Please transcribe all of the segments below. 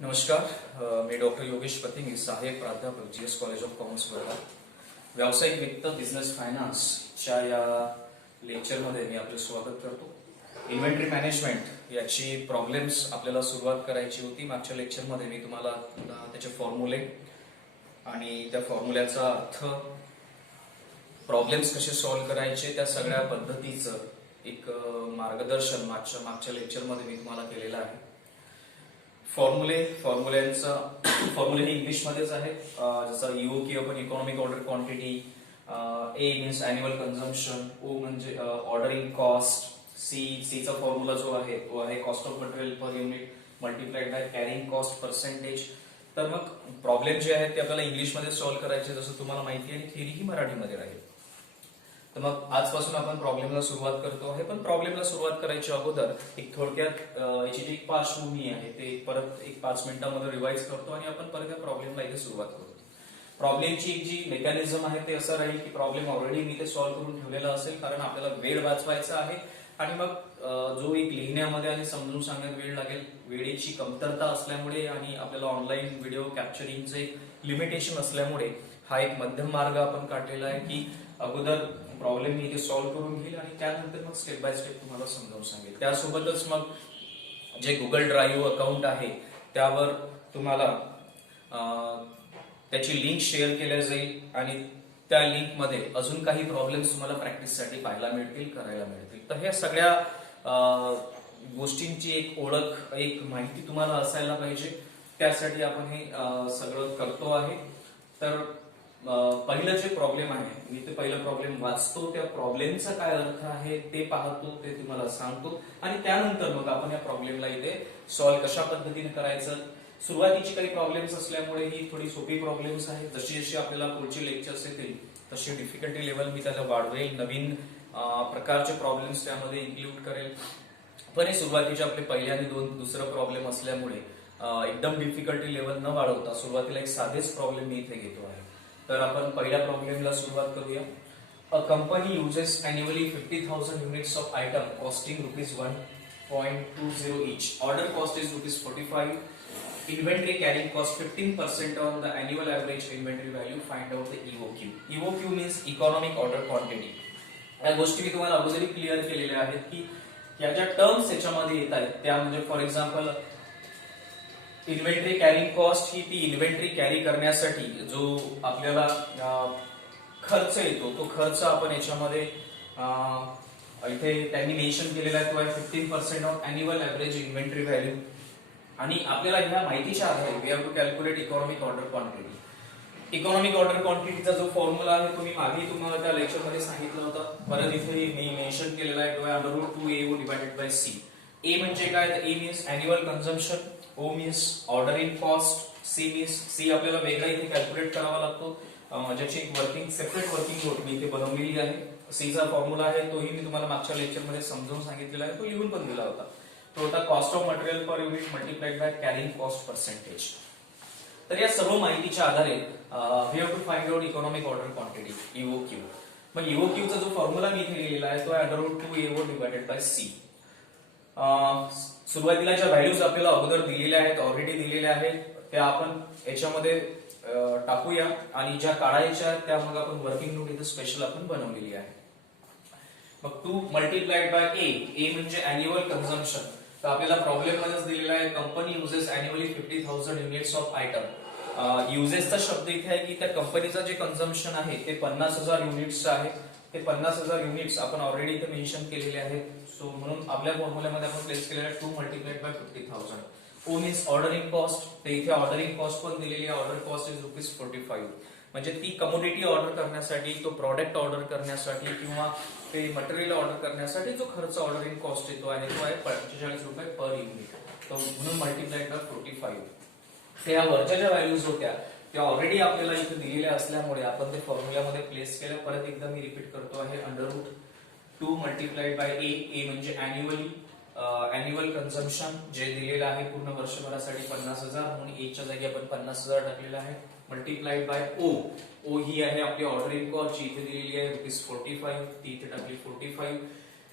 नमस्कार. मी डॉक्टर योगेश पतिंगे, सहाय्यक प्राध्यापक GS college of commerce Wardha. व्यावसायिक वित्त बिझनेस फायनान्सच्या या लेक्चरमध्ये मी आपले स्वागत करतो. इन्व्हेंटरी मॅनेजमेंट याची प्रॉब्लेम्स आपल्याला सुरुवात करायची होती. मागच्या लेक्चरमध्ये मी तुम्हाला त्याचे फॉर्म्युले आणि त्या फॉर्म्युल्याचा अर्थ, प्रॉब्लेम्स कसे सॉल्व्ह करायचे, त्या सगळ्या पद्धतीचं एक मार्गदर्शन मागच्या लेक्चरमध्ये मी तुम्हाला केलेलं आहे. फॉर्म्युले हे इंग्लिशमध्येच आहेत. जसं ईओक्यू आपण इकॉनॉमिक ऑर्डर क्वांटिटी, ए मीन्स अॅन्युअल कन्झम्पशन, ओ म्हणजे ऑर्डरिंग कॉस्ट, सीचा फॉर्म्युला जो आहे तो आहे cost of material per unit multiplied by carrying cost percentage. तर मग प्रॉब्लेम जे आहेत ते आपल्याला इंग्लिशमध्ये सॉल्व्ह करायचे, जसं तुम्हाला माहिती आहे, थेरी ही मराठीमध्ये राहील. तर मग आजपासून आपण प्रॉब्लेमला सुरुवात करतो आहे. पण प्रॉब्लेमला सुरुवात करायच्या अगोदर एक थोडक्यात याची जी एक पार्श्वभूमी आहे ते परत एक 5 मिनिटांमध्ये रिवाइज करतो आणि आपण परत या प्रॉब्लेमला इथे सुरुवात करतो. प्रॉब्लेमची जी मेकॅनिझम आहे ते असं राहील की प्रॉब्लेम ऑलरेडी मी ते सॉल्व्ह करून ठेवलेला असेल, कारण आपल्याला वेळ वाचवायचा आहे आणि मग जो एक लिहिण्यामध्ये आणि समजून सांगण्यात वेळ लागेल, वेळेची कमतरता असल्यामुळे आणि आपल्याला ऑनलाईन व्हिडिओ कॅप्चरिंगचे लिमिटेशन असल्यामुळे हा एक मध्यम मार्ग आपण काढलेला आहे की अगोदर प्रॉब्लेम मी इथे सॉल्व्ह करून घेईल आणि त्यानंतर मग स्टेप बाय स्टेप तुम्हाला समजावून सांगेल. त्यासोबतच मग जे गुगल ड्राईव्ह अकाउंट आहे त्यावर तुम्हाला त्याची लिंक शेअर केल्या जाईल आणि त्या लिंक मध्ये अजून काही प्रॉब्लेम्स तुम्हाला प्रॅक्टिससाठी पाहायला मिळतील, करायला मिळतील. तर ह्या सगळ्या गोष्टींची एक ओळख, एक माहिती तुम्हाला असायला पाहिजे. त्यासाठी आपण हे सगळं करतो आहे. तर पहिलं जे प्रॉब्लेम आहे, मी ते पहिलं प्रॉब्लेम वाचतो, त्या प्रॉब्लेमचा काय अर्थ आहे ते पाहतो, ते तुम्हाला सांगतो आणि त्यानंतर मग आपण या प्रॉब्लेमला इथे सॉल्व्ह कशा पद्धतीने करायचं. सुरुवातीची काही प्रॉब्लेम्स असल्यामुळे ही थोडी सोपी प्रॉब्लेम्स आहेत. जशी जशी आपल्याला पुढची लेक्चर्स येतील तशी डिफिकल्टी लेवल मी त्याला वाढवेल, नवीन प्रकारचे प्रॉब्लेम्स त्यामध्ये इन्क्लूड करेल. पण हे सुरुवातीचे आपले पहिले आणि दुसरं प्रॉब्लेम असल्यामुळे एकदम डिफिकल्टी लेवल न वाढवता सुरुवातीला एक साधेच प्रॉब्लेम मी इथे घेतो आहे. तर आपण पहिल्या प्रॉब्लेमला सुरुवात करूया. A company uses annually 50,000 units of item costing ₹1.20 each. Order cost is ₹45. Inventory carrying cost 15% on the annual average inventory value. Find out the EOQ. EOQ means economic order quantity. या गोष्टी मी तुम्हाला अगोदरही क्लिअर केलेल्या आहेत की या ज्या terms याच्यामध्ये येत आहेत त्या म्हणजे for example inventory carrying cost ही ती इन्व्हेंटरी कॅरी करण्यासाठी जो आपल्याला खर्च येतो तो खर्च आपण याच्यामध्ये इथे त्यांनी मेन्शन केलेला आहे तो आहे 15% of annual average inventory value. आणि आपल्याला ह्या माहितीच्या आधारे we have to calculate economic order quantity. Economic order क्वांटिटीचा जो फॉर्म्युला आहे तो मी मागे तुम्हाला त्या लेक्चरमध्ये सांगितलं होता. परत इथे मी मेन्शन केलेला आहे तो आहे √2AO डिवायडेड बाय C. ए म्हणजे काय, तर A means annual consumption, O means ordering cost, C आपल्याला वेगळा इथे कॅल्क्युलेट करावा लागतो, ज्याची एक सेपरेट वर्किंग नोट मी इथे बनवलेली आहे. सीचा फॉर्म्युला आहे तोही मी तुम्हाला मागच्या लेक्चरमध्ये समजावून सांगितलेला आहे, तो लिहून पण दिला होता. तो होता cost of material per unit multiplied by carrying cost percentage. तर या सर्व माहितीच्या आधारे we have to find out economic order quantity EOQ. मग EOQ चा जो फॉर्म्युला मी इथे लिहिलेला आहे तो आहे √2AO डिवायडेड बाय C. सुरुवातीला ज्या व्हॅल्यूज आपल्याला अगोदर दिलेल्या आहेत, ऑलरेडी दिलेल्या आहेत, त्या आपण याच्यामध्ये टाकूया आणि ज्या काढायच्या त्या मग आपण वर्किंग नोट इथे स्पेशल आपण बनवलेली आहे. मग 2 मल्टिप्लाइड बाय ए म्हणजे अॅन्युअल कन्झम्पशन. तर आपल्याला प्रॉब्लेम मध्येच दिलेला आहे company uses annually 50,000 units of item. युजेसचा शब्द इथे आहे की त्या कंपनीचं जे कन्झम्पशन आहे ते 50,000 युनिट्सचं आहे. ते 50,000 युनिट्स आपण ऑलरेडी इथे मेन्शन केलेले आहेत. सो म्हणून आपल्या फॉर्म्युल्यामध्ये आपण प्लेस केलेला आहे 2 multiplied by 50,000. O means ordering cost. तर इथे ऑर्डरिंग कॉस्ट पण दिलेली आहे. Order cost is ₹45. म्हणजे ती कमोडिटी ऑर्डर करण्यासाठी, तो प्रॉडक्ट ऑर्डर करण्यासाठी किंवा ते मटेरियल ऑर्डर करण्यासाठी जो खर्च ऑर्डरिंग कॉस्ट येतो आहे तो आहे ₹45 पर युनिट. तर म्हणून मल्टिप्लाइड बाय 45. त्या वरच्या ज्या व्हॅल्यूज होत्या त्या ऑलरेडी आपल्याला इथे दिलेल्या असल्यामुळे आपण ते फॉर्म्युल्यामध्ये प्लेस केलं. परत एकदा मी रिपीट करतो आहे √2 मल्टिप्लाइड बाय ए म्हणजे अॅन्युअल कन्झम्पशन जे दिलेलं आहे पूर्ण वर्षभरासाठी 50,000 म्हणून एच्या जागी आपण 50,000 टाकलेलं आहे. मल्टिप्लाइड बाय ओ ही आहे आपली ऑर्डरिंग कॉस्ट जी इथे दिलेली आहे ₹45, ती इथे टाकली 45.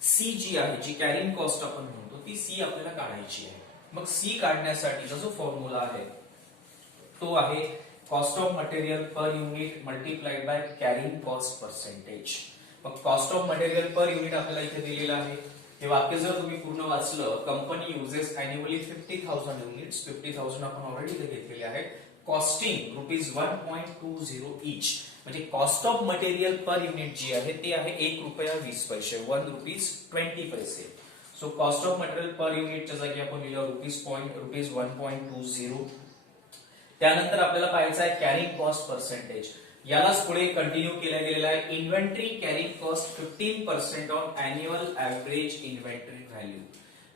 सी जी आहे, जी कॅरिंग कॉस्ट आपण म्हणतो, ती सी आपल्याला काढायची आहे. मग सी काढण्यासाठीचा जो फॉर्म्युला आहे तो आहे cost of material per unit multiplied by carrying cost percentage. मग cost of material per unit आपल्याला इथे दिलेलं आहे. हे वाक्य जर तुम्ही पूर्ण वाचलं, कंपनी युजेस अॅन्युअली 50,000 युनिट्स, 50,000 आपण ऑलरेडी इथे घेतलेले आहेत, कॉस्टिंग ₹1.20 इच. म्हणजे cost of material per unit जी आहे ते आहे ₹1.20, ₹1.20. So cost of material per युनिटच्या जागी आपण लिहिलं ₹1.20. त्यानंतर आपल्याला पाहायचं आहे कॅरिंग कॉस्ट पर्सेंटेज. यालाच पुढे कंटिन्यू केला गेलेला आहे inventory carrying cost 15% on annual average inventory value.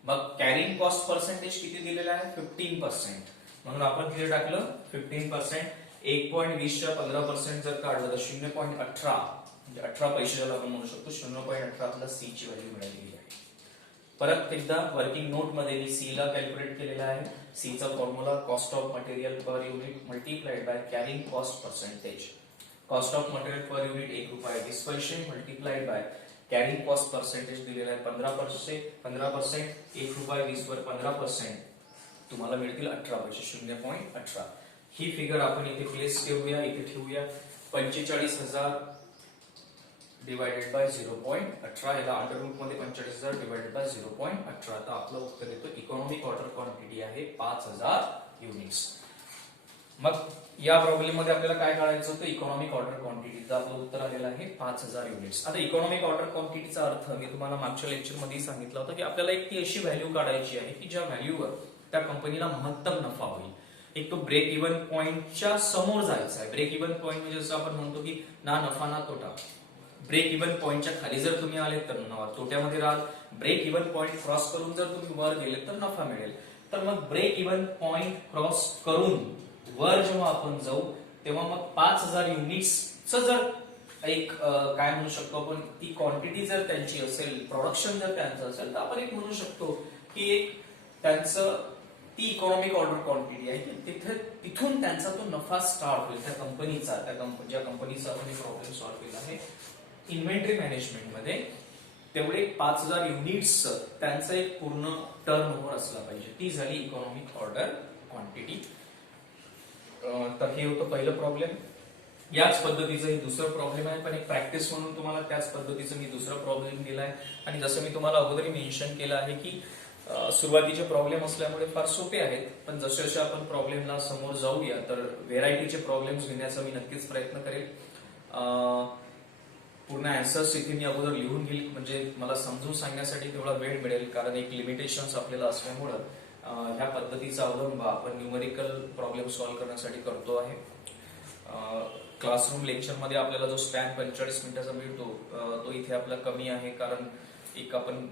मग कॅरिंग कॉस्ट पर्सेंटेज किती दिलेला आहे? 15%. म्हणून आपण तिथे टाकलं 15%. 1.20 च्या 15% जर काढलं तर 0.18 म्हणजे 18 पैसे ज्याला आपण म्हणू शकतो, 0.18 आपल्याला सी ची व्हॅल्यू मिळालेली आहे. परत एकदा वर्किंग नोट मध्ये मी सी ला कॅल्क्युलेट केलेला आहे. सी चा formula cost of material per unit multiplied by carrying cost percentage. Cost of material per unit ₹1.20 multiplied by carrying cost percentage दिलेला आहे 15%. ₹1.20 वर 15% तुम्हाला मिळतील 18 पैसे, 0.18. ही फिगर आपण इथे प्लेस ठेवूया, इथे ठेवूया. 45,000 डिवाइडेड बाय 0.18. याला अंडर रूट मध्ये 45,000 डिवाइडेड बाय 0.18. तर आपलं उत्तर येतं इकॉनॉमिक ऑर्डर क्वांटिटी आहे 5,000 युनिट्स. मग या प्रॉब्लेम मध्ये आपल्याला काय काढायचं होतं? इकॉनॉमिक ऑर्डर क्वांटिटीचं आपलं उत्तर आलेलं आहे 5,000 युनिट्स. आता इकॉनॉमिक ऑर्डर क्वांटिटीचा अर्थ मी तुम्हाला मागच्या लेक्चर मध्ये सांगितलं होतं की आपल्याला एक ती अशी व्हॅल्यू काढायची आहे की ज्या व्हॅल्यूवर त्या कंपनीला महत्तम नफा होईल. एक तो ब्रेक इव्हन पॉइंटच्या समोर जायचा आहे. ब्रेक इव्हन पॉइंट म्हणजे जसं आपण म्हणतो की ना नफा ना तोटा. ब्रेक इव्हन पॉइंटच्या खाली जर तुम्ही आले तर तोट्यामध्ये राहाल. ब्रेक इव्हन पॉइंट क्रॉस करून जर तुम्ही वर गेले तर नफा मिळेल. तर मग ब्रेक इव्हन पॉइंट क्रॉस करून वर जेव्हा आपण जाऊ तेव्हा मग 5,000 युनिट्सचं जर एक काय म्हणू शकतो आपण, ती क्वांटिटी जर त्यांची असेल, प्रोडक्शन जर त्यांचं असेल, तर आपण एक म्हणू शकतो की एक त्यांचं ती इकॉनॉमिक ऑर्डर क्वांटिटी आहे की तिथून त्यांचा तो नफा स्टार्ट होईल. त्या कंपनीचा, ज्या कंपनीचा आपण प्रॉब्लेम सॉल्व्ह केला आहे इन्व्हेंटरी मॅनेजमेंट मध्ये, तेवढे 5,000 युनिट्स त्यांचं एक पूर्ण टर्न ओव्हर असला पाहिजे. ती झाली इकॉनॉमिक ऑर्डर क्वांटिटी. तर हे होतं पहिलं प्रॉब्लेम. याच पद्धतीचं हे दुसरं प्रॉब्लेम आहे, पण एक प्रॅक्टिस म्हणून तुम्हाला त्याच पद्धतीचं मी दुसरा प्रॉब्लेम दिलाय. आणि जसं मी तुम्हाला अगोदर मेन्शन केलं आहे की सुरुवातीचे प्रॉब्लेम असल्यामुळे फार सोपे आहेत, पण जसे जसे आपण प्रॉब्लेमला समोर जाऊया तर व्हेरायटीचे प्रॉब्लेम्स घेण्याचा मी नक्कीच प्रयत्न करेल. पूर्ण आन्सर्स इथे मी अगोदर लिहून घेईल म्हणजे मला समजून सांगण्यासाठी तेवढा वेळ मिळेल, कारण एक लिमिटेशन्स आपल्याला असल्यामुळं ह्या पद्धतीचा अवलंब आपण न्यूमेरिकल प्रॉब्लेम सॉल्व्ह करण्यासाठी करतो आहे. क्लासरूम लेक्चर मध्ये आपल्याला जो स्पॅन 45 मिनिटाचा मिळतो तो इथे आपला कमी आहे, कारण एक आपण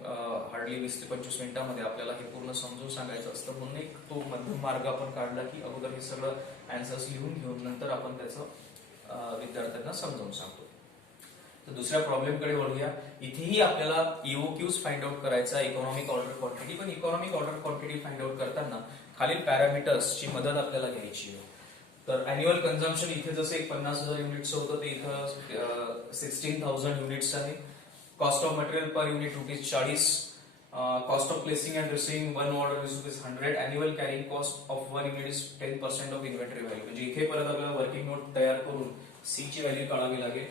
हार्डली 20 ते 25 मिनिटांमध्ये आपल्याला हे पूर्ण समजून सांगायचं असतं. म्हणून एक तो मध्यम मार्ग आपण काढला की अगोदर हे सगळं आन्सर्स लिहून घेऊन नंतर आपण त्याचं विद्यार्थ्यांना समजावून सांगतो. तर दुसऱ्या प्रॉब्लेम कडे वळूया. इथेही आपल्याला EOQs फाइंड आउट करायचा इकॉनॉमिक ऑर्डर क्वांटिटी, पण economic order quantity find out करताना खालील पॅरामीटर्सची मदत आपल्याला घ्यायची आहे. तर अॅन्युअल कन्झम्पशन इथे जसं एक 50,000 युनिट्स होतं ते इथं 16,000 युनिट्स आहे. Cost of material per unit ₹40. Cost of placing and receiving one order is ₹100. Annual carrying cost of one unit is 10% of inventory value. म्हणजे इथे परत आपल्याला वर्किंग नोट तयार करून सी ची व्हॅल्यू काढावी लागेल.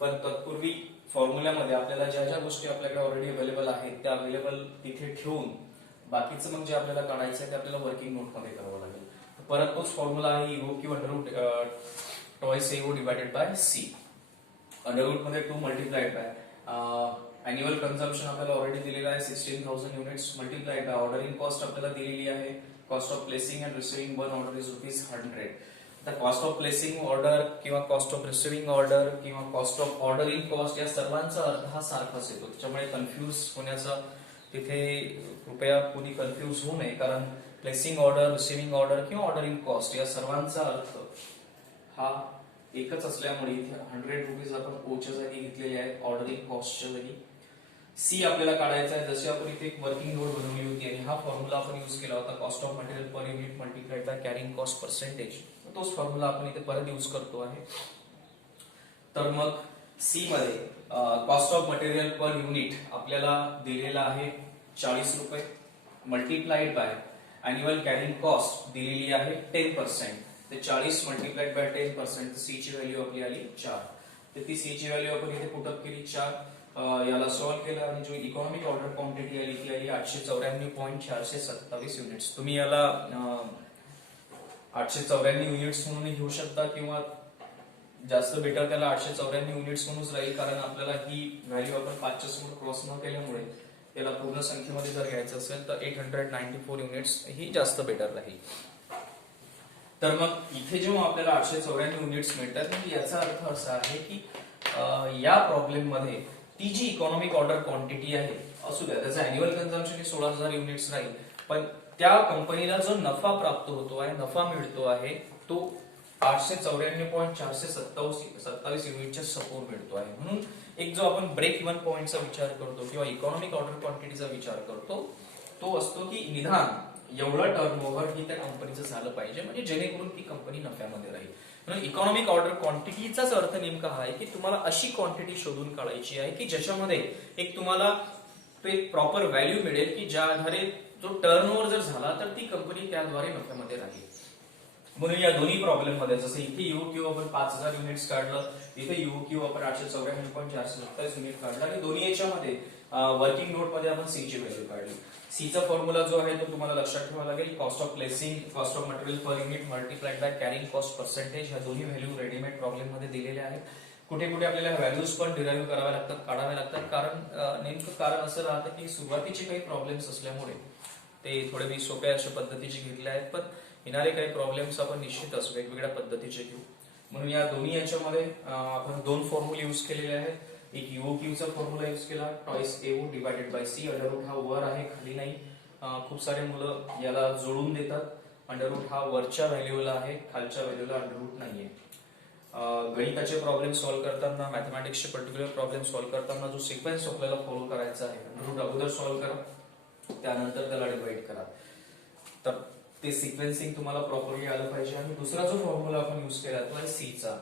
पण तत्पूर्वी फॉर्म्युल्यामध्ये आपल्याला ज्या ज्या गोष्टी आपल्याकडे ऑलरेडी अवेलेबल आहेत त्या अवेलेबल तिथे ठेवून बाकीचं मग जे आपल्याला काढायचं आहे ते आपल्याला वर्किंग नोट मध्ये करावं लागेल. परत तोच फॉर्म्युला आहे EOQ under root twice AO divided by C. Under root मध्ये 2 मल्टिप्लाइड बाय अॅन्युअल कन्झम्पशन आपल्याला ऑलरेडी दिलेलं आहे 16,000 units multiplied by ordering cost आपल्याला दिलेली आहे. Cost of placing and receiving one order is ₹100. आता कॉस्ट ऑफ प्लेसिंग ऑर्डर किंवा cost of receiving order किंवा कॉस्ट ऑफ ऑर्डरिंग कॉस्ट या सर्वांचा अर्थ हा सारखाच येतो. त्याच्यामुळे कन्फ्यूज होण्याचा तिथे कृपया कोणी कन्फ्यूज होऊ नये, कारण प्लेसिंग ऑर्डर, रिसिव्हिंग ऑर्डर किंवा ऑर्डरिंग कॉस्ट या सर्वांचा अर्थ हा एकच असल्यामुळे इथे ₹100 आपण ओच्या जागी घेतलेले आहेत ऑर्डरिंग कॉस्टच्या जागी. सी आपल्याला काढायचा आहे. जशी आपण इथे एक वर्किंग नोट बनवली होती आणि हा फॉर्म्युला आपण यूज केला होता cost of material per unit multiplied by carrying cost percentage, तोच फॉर्म्युला आपण इथे परत यूज करतो आहे. तर मग सी मध्ये cost of material per unit आपल्याला दिलेला आहे ₹40 multiplied by annual carrying cost दिलेली आहे 10%. ते 40 मल्टिप्लाइड बाय 10%, सी ची व्हॅल्यू आपली आली 4. तर ती सी ची व्हॅल्यू आपण इथे पुटअप केली 4. याला सॉल्व्ह केलं आणि जो इकॉनॉमिक ऑर्डर क्वांटिटी आली ती आली 894.427 युनिट्स. तुम्ही याला 894 युनिट्स म्हणून घेऊ शकता किंवा जास्त बेटर त्याला 894 युनिट्स म्हणूनच राहील, कारण आपल्याला ही व्हॅल्यू आपण 5च्या समोर क्रॉस न केल्यामुळे त्याला पूर्ण संख्येमध्ये जर घ्यायचं असेल तर 894 युनिट्स ही जास्त बेटर राहील. तर मग इथे जेव्हा आपल्याला 894 युनिट्स मिळतात म्हणजे याचा अर्थ असा आहे की या प्रॉब्लेम मध्ये ती जी इकॉनॉमिक ऑर्डर क्वांटिटी आहे असू द्या त्याचं अॅन्युअल कन्झम्पशन 16,000 युनिट्स राहील, पण त्या कंपनीला जो नफा प्राप्त होतो आहे, नफा मिळतो आहे तो 894.427 युनिटच्या समोर मिळतो आहे. म्हणून एक जो आपण ब्रेक इव्हन पॉइंटचा विचार करतो किंवा इकॉनॉमिक ऑर्डर क्वांटिटीचा विचार करतो तो असतो की निदान एवढं टर्नओव्हर ही त्या कंपनीचं झालं पाहिजे म्हणजे जेणेकरून ती कंपनी नफ्यामध्ये राहील. म्हणून इकॉनॉमिक ऑर्डर क्वांटिटीचाच अर्थ नेमका हा आहे की तुम्हाला अशी क्वांटिटी शोधून काढायची आहे की ज्याच्यामध्ये एक तुम्हाला एक प्रॉपर व्हॅल्यू मिळेल की ज्या आधारे जो टर्नओव्हर जर झाला तर ती कंपनी त्याद्वारे नफ्यामध्ये राहील. म्हणून या दोन्ही प्रॉब्लेम मध्ये जसं इथे यूक्यू आपण 5000 युनिट्स काढलं, इथे यूक्यू आपण 894.427 युनिट काढलं आणि दोन्ही याच्यामध्ये वर्किंग नोट मध्ये आपण सी ची व्हॅल्यू काढली. सी चा फॉर्म्युला जो आहे तो तुम्हाला लक्षात ठेवावा लागेल. Cost of placing, cost of material per unit multiplied by carrying cost percentage, ह्या दोन्ही व्हॅल्यू रेडीमेड प्रॉब्लेम मध्ये दिलेल्या आहेत. कुठे कुठे आपल्याला व्हॅल्यूज पण डिराईव्ह कराव्या लागतात, काढाव्या लागतात, कारण नेमकं कारण असं राहतं की सुरुवातीचे काही प्रॉब्लेम्स असल्यामुळे ते थोडे मी सोप्या अशा पद्धतीचे घेतले आहेत, पण येणारे काही प्रॉब्लेम्स आपण निश्चितच वेगवेगळ्या पद्धतीचे घेऊ. म्हणून या दोन्ही याच्यामध्ये आपण दोन फॉर्म्युले युज केलेले आहेत. एक यूओक्यू चा फॉर्म्युला युज केला, twice AO divided by C. Under root हा वर आहे खाली नाही. खूप सारे मुलं याला जोडून देतात. अंडररूट हा वरच्या व्हॅल्यूला आहे, खालच्या व्हॅल्यूला अंडररूट नाहीये. गणिताचे प्रॉब्लेम सॉल्व्ह करताना, मॅथमॅटिक्सचे पर्टिक्युलर प्रॉब्लेम सॉल्व्ह करताना जो सिक्वेन्स आपल्याला फॉलो करायचा आहे, अंडररूट अगोदर सॉल्व्ह करा, त्यानंतर त्याला डिवाइड करा. तर ते सिक्वेन्सिंग तुम्हाला प्रॉपरली आलं पाहिजे. आणि दुसरा जो फॉर्म्युला आपण युज केला तो आहे सी चा,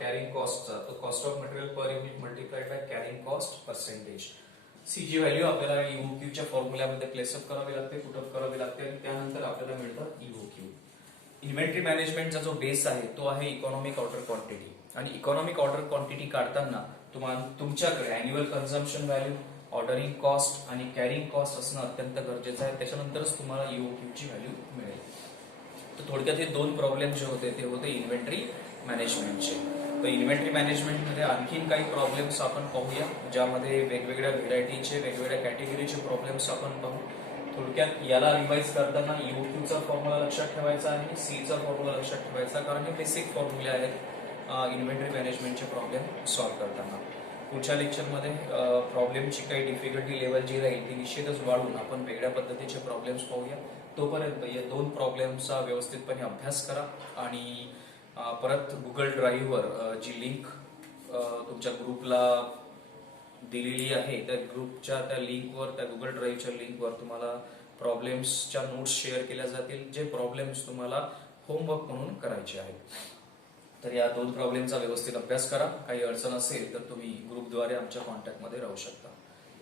कॅरिंग कॉस्टचा. तो cost of material per unit multiplied by carrying cost percentage. C ची व्हॅल्यू आपल्याला यूक्यूच्या फॉर्म्युल्यामध्ये प्लेसअप करावी लागते, पुटअप करावी लागते आणि त्यानंतर आपल्याला मिळतं यूक्यू. इन्व्हेंटरी मॅनेजमेंटचा जो बेस आहे तो आहे इकॉनॉमिक ऑर्डर क्वांटिटी. आणि इकॉनॉमिक ऑर्डर क्वांटिटी काढताना तुम्हाला तुमच्याकडे annual consumption value, ordering cost आणि कॅरिंग कॉस्ट असणं अत्यंत गरजेचं आहे. त्याच्यानंतरच तुम्हाला यूओक्यू ची व्हॅल्यू मिळेल. तर थोडक्यात हे दोन प्रॉब्लेम जे होते ते होते इन्व्हेंटरी मॅनेजमेंटचे. तर इन्व्हेंटरी मॅनेजमेंटमध्ये आणखीन काही प्रॉब्लेम्स आपण पाहूया, ज्यामध्ये वेगवेगळ्या व्हेरायटीचे, वेगवेगळ्या कॅटेगरीचे प्रॉब्लेम्स आपण पाहू. थोडक्यात याला रिवाइज करताना यूक्यू चा फॉर्म्युला लक्षात ठेवायचा आहे, सी चा फॉर्म्युला लक्षात ठेवायचा, कारण हे बेसिक फॉर्म्युले आहेत इन्व्हेंटरी मॅनेजमेंटचे प्रॉब्लेम सॉल्व्ह करताना. पुढच्या लेक्चरमध्ये प्रॉब्लेमची काही डिफिकल्टी लेवल जी राहील ती निश्चितच वाढवून आपण वेगळ्या पद्धतीचे प्रॉब्लेम्स पाहूया. तोपर्यंत या दोन प्रॉब्लेम्सचा व्यवस्थितपणे अभ्यास करा आणि परत गुगल ड्राईव्हवर जी लिंक तुमच्या ग्रुपला दिलेली आहे त्या ग्रुपच्या त्या लिंकवर, त्या गुगल ड्राईव्हच्या लिंकवर तुम्हाला प्रॉब्लेम्सच्या नोट्स शेअर केल्या जातील, जे प्रॉब्लेम्स तुम्हाला होमवर्क म्हणून करायचे आहेत. तर या दोन प्रॉब्लेमचा व्यवस्थित अभ्यास करा. काही अडचण असेल तर तुम्ही ग्रुपद्वारे आमच्या कॉन्टॅक्टमध्ये राहू शकता.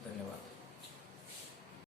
धन्यवाद.